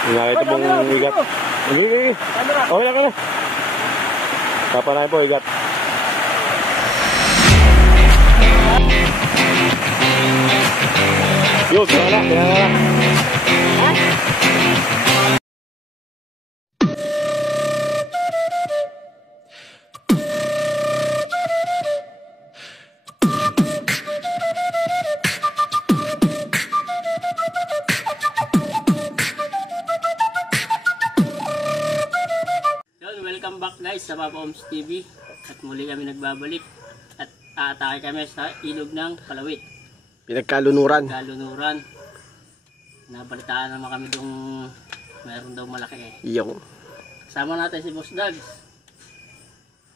Nakita pong igat. Okay lang ka na. Papanahin po igat. Yun, pinala. Welcome back guys sa Papa Oms TV at muli kami nagbabalik at aatake kami sa ilog ng Palawit. Pinagkalunuran. Nabalitaan naman kami dong mayroon daw malaki eh. Iyo. Kasama natin si Boss Dags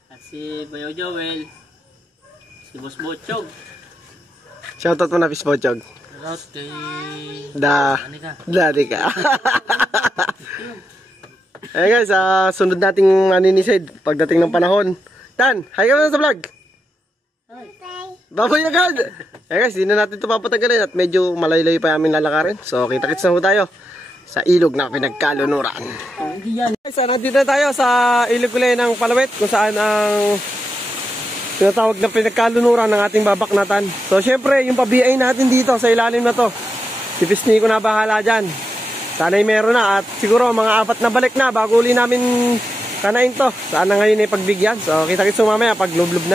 at si Bayo Joel, si Boss Botchog. Shoutout mo na, Boss Botchog. Shoutout kay Dati ka. Hey guys, sunod nating maninisid pagdating ng panahon. Dan, hi ka na sa vlog. Hi. Baboy agad. Hey guys, hindi na natin ito papatagalin at medyo malayo-layo pa namin lalakarin. So kita-kits na ho tayo sa ilog na pinagkalunuran. Guys, nandito na tayo sa ilog ulit ng Palawit kung saan ang tinatawag na pinagkalunuran ng ating babaknatan. So syempre, yung pabiyain natin dito sa ilalim na to, si Pisni ko na bahala dyan. Sana'y meron na at siguro mga 4 na balik na bago uli namin kanain to. Sana ngayon ay pagbigyan. So kita-kits mamaya pag lublob na.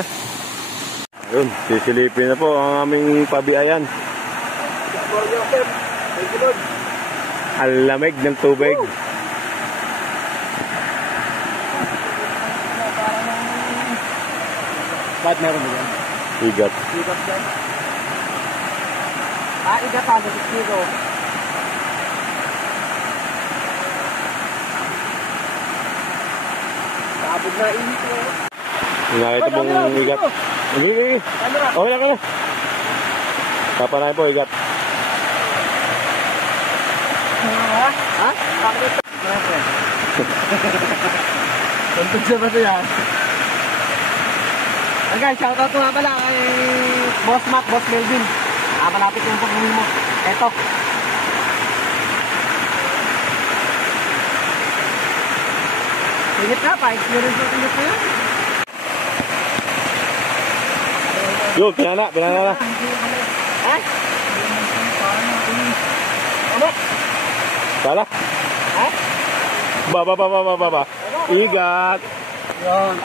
Ayun, sisilipin na po ang aming pabiayan. Ang lamig ng tubig. Ba't meron mo yan? Igat. Igat yan? Igat ako sa kilo. Abot na init ko. Nakita pong igat. Okay lang ka na. Papanahin po igat. Ha? Bakit? Tuntun siya ba ito yan? Okay, shoutout nga pala kay Boss Mac, Boss Melvin. Malapit yung pagbuhin mo. Eto. Ingat na pa, experience natin ito yun. Yun, pinala na. Ha? Ano? Pala? Ha? Baba. Igat. Yun.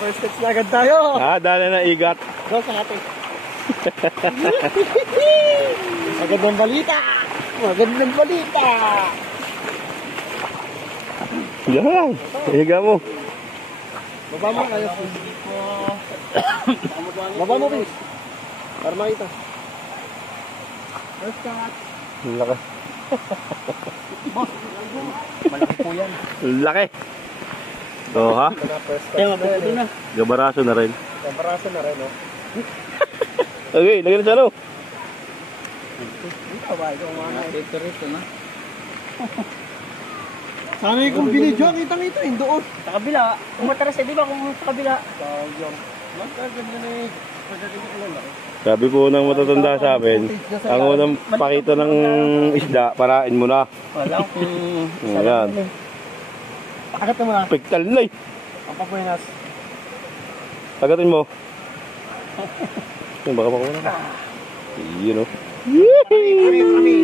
First steps na agad tayo. Dala na igat. Go sa atin. Magandang balita. Yan, higa mo. Baba mo kayo. Baba mo, please. Para makita. First shot. Laki. Boss, malaki po yan. Laki. So ha? Pwede na. Gabaraso na rin. Oh. Okay, lagyan na sa ano. Sana yung binidyo, kita-kita yung doon. Sa kabila, umatras eh, di ba kung sa kabila? Sabi po ng matatanda sa amin, ang unang pakita ng isda, parain mo na. Wala kung... Ayan. Pakagat mo na. Pektal na eh. Ang papuinas. Pagatin mo. Baka makuha na. Yun o. Kami.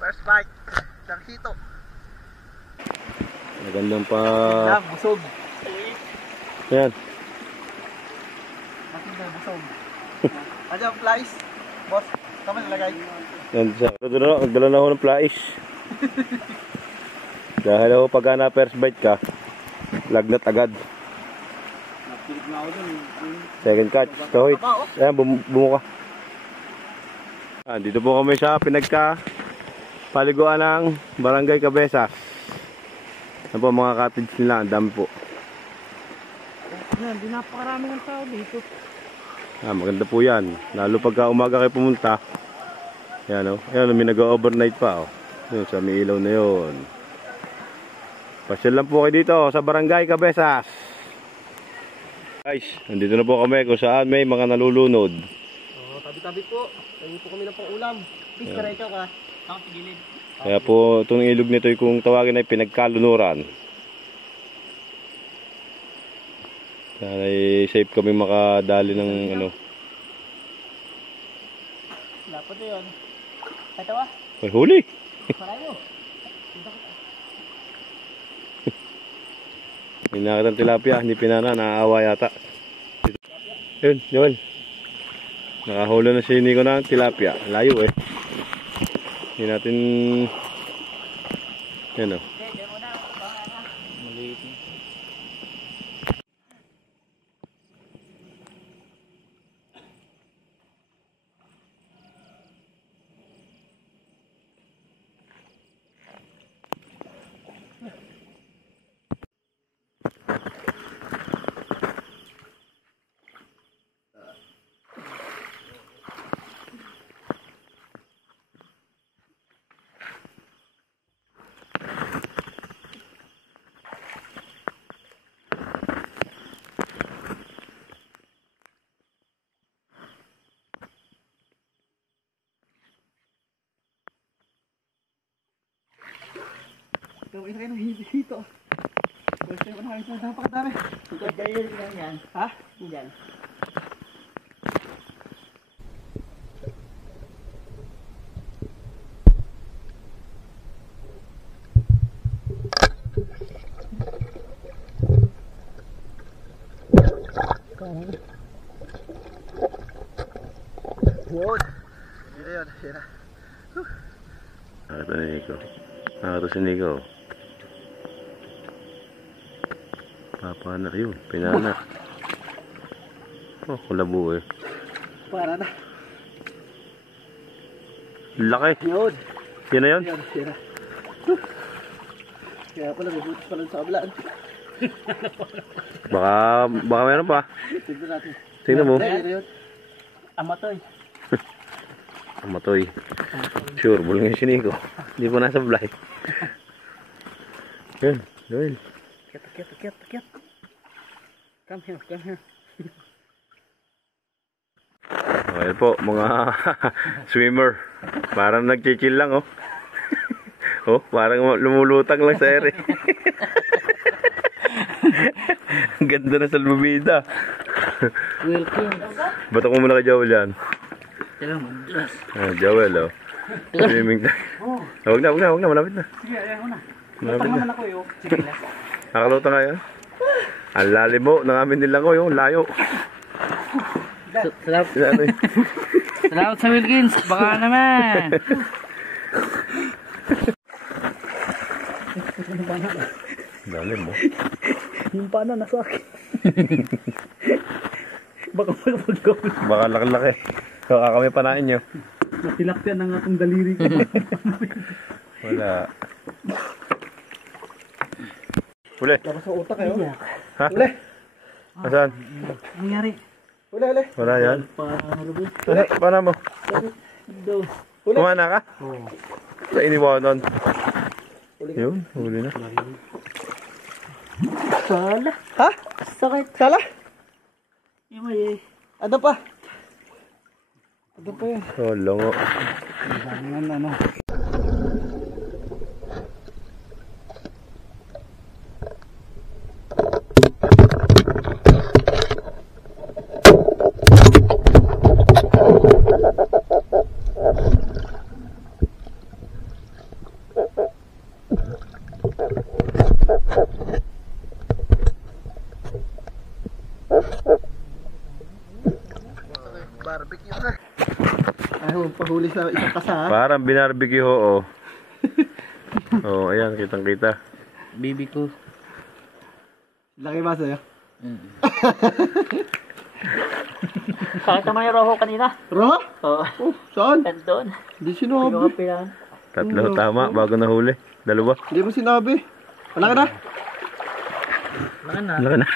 First bite. Sarhito. Magandang pa... Busog. Yan. Busog. Ano yung flies? Boss, kami nalagay. Yan siya. Nagdala na ako ng plais. Dahil ako pagka na first bite ka, lagnat agad. Second catch. Kahit. Ayan, bumuka. Dito po kami sa paliguan ng Barangay Cabezas. Ano po mga cottage nila, ang dami po. Yan, di napakarami ng tao dito. Maganda po yan. Lalo pagka umaga kayo pumunta. Yan o. Yan, may nag-overnight pa o. Yun, sa may ilaw na yun. Pasyal lang po kayo dito sa Barangay Cabezas. Guys, nandito na po kami kung saan may mga nalulunod. Tabi-tabi po. Tayo po kami ng pang-ulam. Please, karecho ka. Ako tigilid. Kaya po itong ilog nito kung tawagin ay pinagkalunuran. Sana ay safe kami makadali ng ano. Dapat yun. Ito ah. Ay, huli! Parayo. May nakitang tilapia, hindi pinana, naaawa yata. Yun, Joel. Nakahula na si Nico ng tilapia. Layo eh. Hindi natin... Yan o. Maliit na. Gawin na kayo ng hito. First time ko na kayo napakadami. Dali lang yan. Ha? Yan. Yun. Yun na. Nakita ni Nico. Nakita si Nico. Papanak yun. Pinanak. Oh, kulabo eh. Para na. Laki. Yun. Yan na yun? Yun na. Kaya pala, may butas pala sa kabilaan. Baka meron pa. Tignan natin. Tingnan mo. Yun na yun. Amatoy. Matoy. Sure, bulong yung si Nico. Hindi po nasa fly. Yun, yun. Kiat. Come here. Okay po, mga swimmer. Parang nagchichill lang, oh. Oh, parang lumulutang lang sa ere. Ang ganda na salbabida. Welcome. Bato ko muna kay Joel yan. Tira mo, Diyos. Joel, oh. Swimming time. Huwag na, malapit na. Sige, ayaw na. Malapit na. Naman ako yun. Sige na. Nakalutang nga yan. Ang lalim mo, ng amin nilang ko, yung layo. Salamat. Ano yun? Salamat sa Wilkins. Baka naman. Lalim mo. Yung paano nasa akin. Baka Baka laki-laki. Baka kami panain nyo. natilakyan ng atong daliri ko. Wala. Huli. Tapos sa utak kayo. Ha? Uli. Asan? Nangyari. Uli. Wala yan. Parang Ano? Paano mo? daw. Kumana ka? Oo. Sa iniwanan. Yun, huli na. Sala. Ha? Sakit. Sala? Yung may Ano pa? Ano pa yan? Oh, longo. ano. Barbecue na. Ayun, pahuli sa isang kasa ha. Parang binarbecue ho, oh. Oh, ayan, kitang-kita. Baby ko. Laki ba sa'yo? Kakita mo yung roho kanina? Roha? Oo. Oh, saan? Nandun. Hindi sinabi. Pilang. Tatlo tama, bago nahuli. Dalawa. Hindi mo sinabi. Wala ka na? Wala na. Laki na.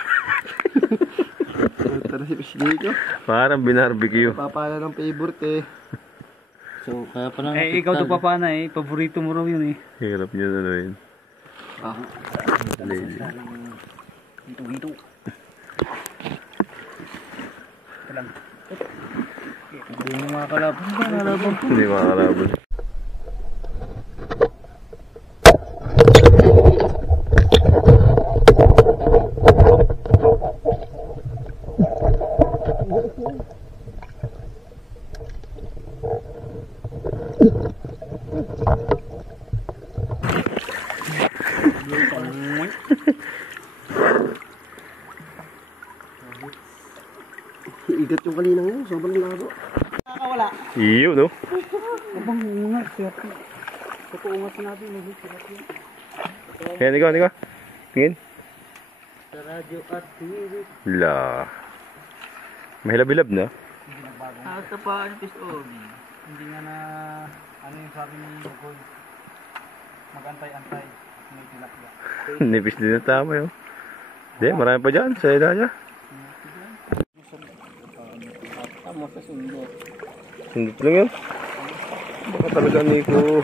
Tara si Pisgay ko. Parang binarbecue. Papala ng favorite eh. So, kaya pa lang. Eh, ikaw to papana eh. Paborito mo raw yun eh. Hirap nyo na yun. Ah. Lady. Hito. Hindi mo makakalaban. Hindi makakalaban. Igat yung kalinang yun. Sobrang laro. Nakakawala. Iyo, no? Abang ungat. Ito ungat natin. Kaya, Nico. Tingin. Sa radyo at TV. La. Mahilab-hilab na. Asa pa, ano piston? Hindi nga na ano yung sabi ni Goy. Mag-antay-antay. May tilapia. Nipis din na tama yun. Hindi, marami pa dyan. Sa edad. Tama sa sundot. Sundot lang yun. Baka talaga, Nico.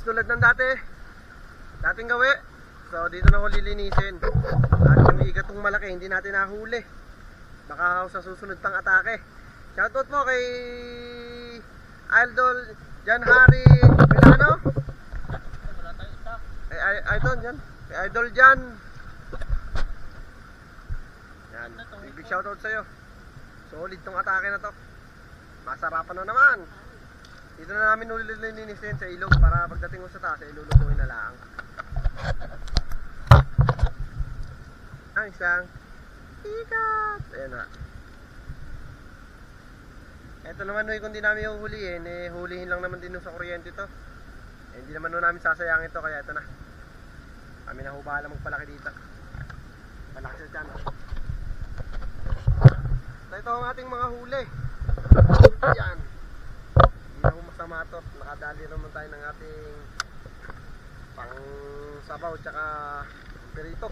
Tulad ng dating gawi. So dito na ko lilinisin. At yung igatong malaki, hindi natin nahuli. Baka sa susunod pang atake. Shoutout po kay Idol Jan Harry Milano. Idol Jan. Kay Idol Jan. Yan. Big shoutout sa'yo. Solid tong atake na to. Masarapan na naman. Dito na namin ulilinisin sa ilog para pagdating mo sa taas, ilulutuin na lang. Ang isang ikat. Ayan na. Ito naman kung di namin huhulihin, hulihin lang naman din sa kuryente to. Hindi naman namin sasayangin to, kaya ito na. Kami na bahala magpalaki dito. Palaki sa tiyan. So ito ang ating mga huli. Yan. Hindi na masama ito. Nakadali naman tayo ng ating pang sabaw tsaka perito.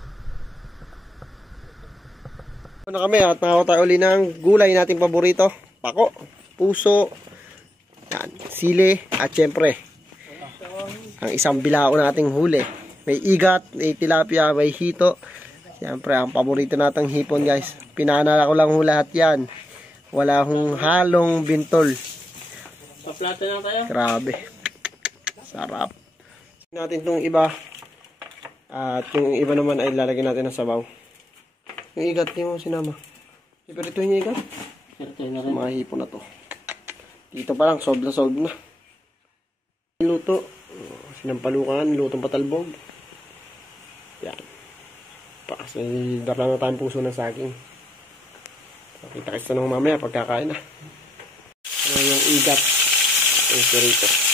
Na kami at nakaw tayo uli ng gulay nating paborito. Pako, puso, yan, sili at syempre ang isang bilao nating huli. May igat, may tilapia, may hito. Syempre ang paborito natang hipon guys. Pinanala ko lang lahat yan. Wala hong halong bintol. Paplato na tayo. Grabe. Sarap. Natin itong iba. At yung iba naman ay lalagyan natin ng sabaw. Yung igat yung sinama. Iparito yung igat. Mga hipon na to. Dito pa lang, solve na. Luto. Sinampalukan, lutong patalbog. Yan. Pasilidar lang na tayong puso ng saging. Kita kita nung mamaya pagkakain na. Ano yung igat. Yung perito.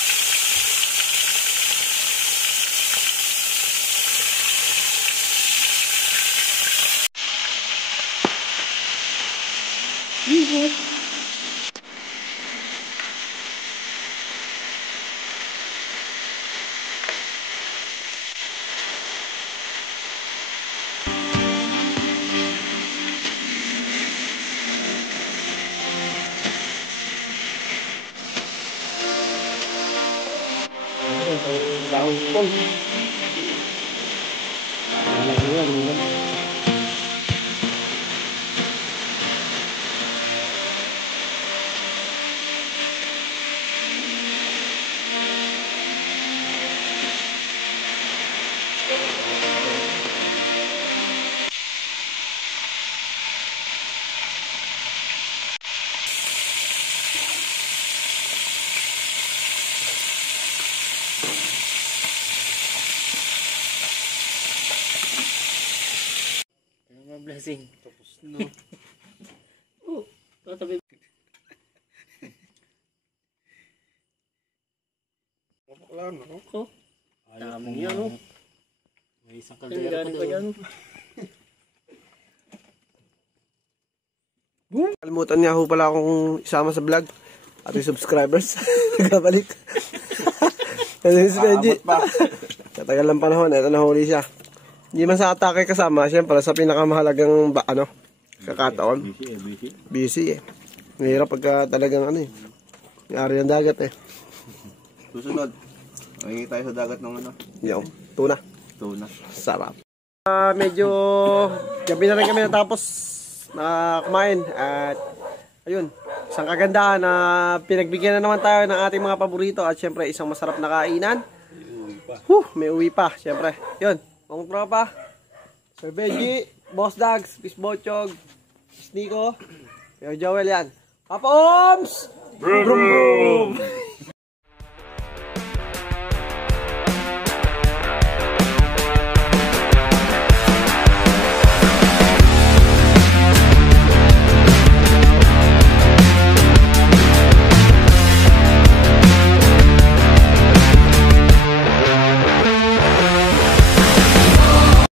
Blessing. Tapos no. Oh, tatabi. Kapaklaan ako. Oh. Dami yan, oh. May isang kaldera pa doon. Kalimutan niya ho pala akong isama sa vlog. Ating subscribers. Nagkabalik. Ano si Benji? Katagal ng panahon. Ito na huli siya. Hindi man sa atake kasama. Siyempre sa pinakamahalagang kakataon. Busy eh. Mahirap pagka talagang nangyari ng dagat eh. Susunod, mangingi tayo sa dagat ng Yo, tuna. Tuna. Sarap. Medyo gabi na rin kami natapos na kumain. At ayun, isang kagandahan na pinagbigyan na naman tayo ng ating mga paborito. At syempre isang masarap na kainan. May uwi pa. Syempre, yun. Mga tropa, Sir Benji, Boss Dags, Miss Bochog, Miss Nico, Sir Joel yan. Papa Oms! Brum brum!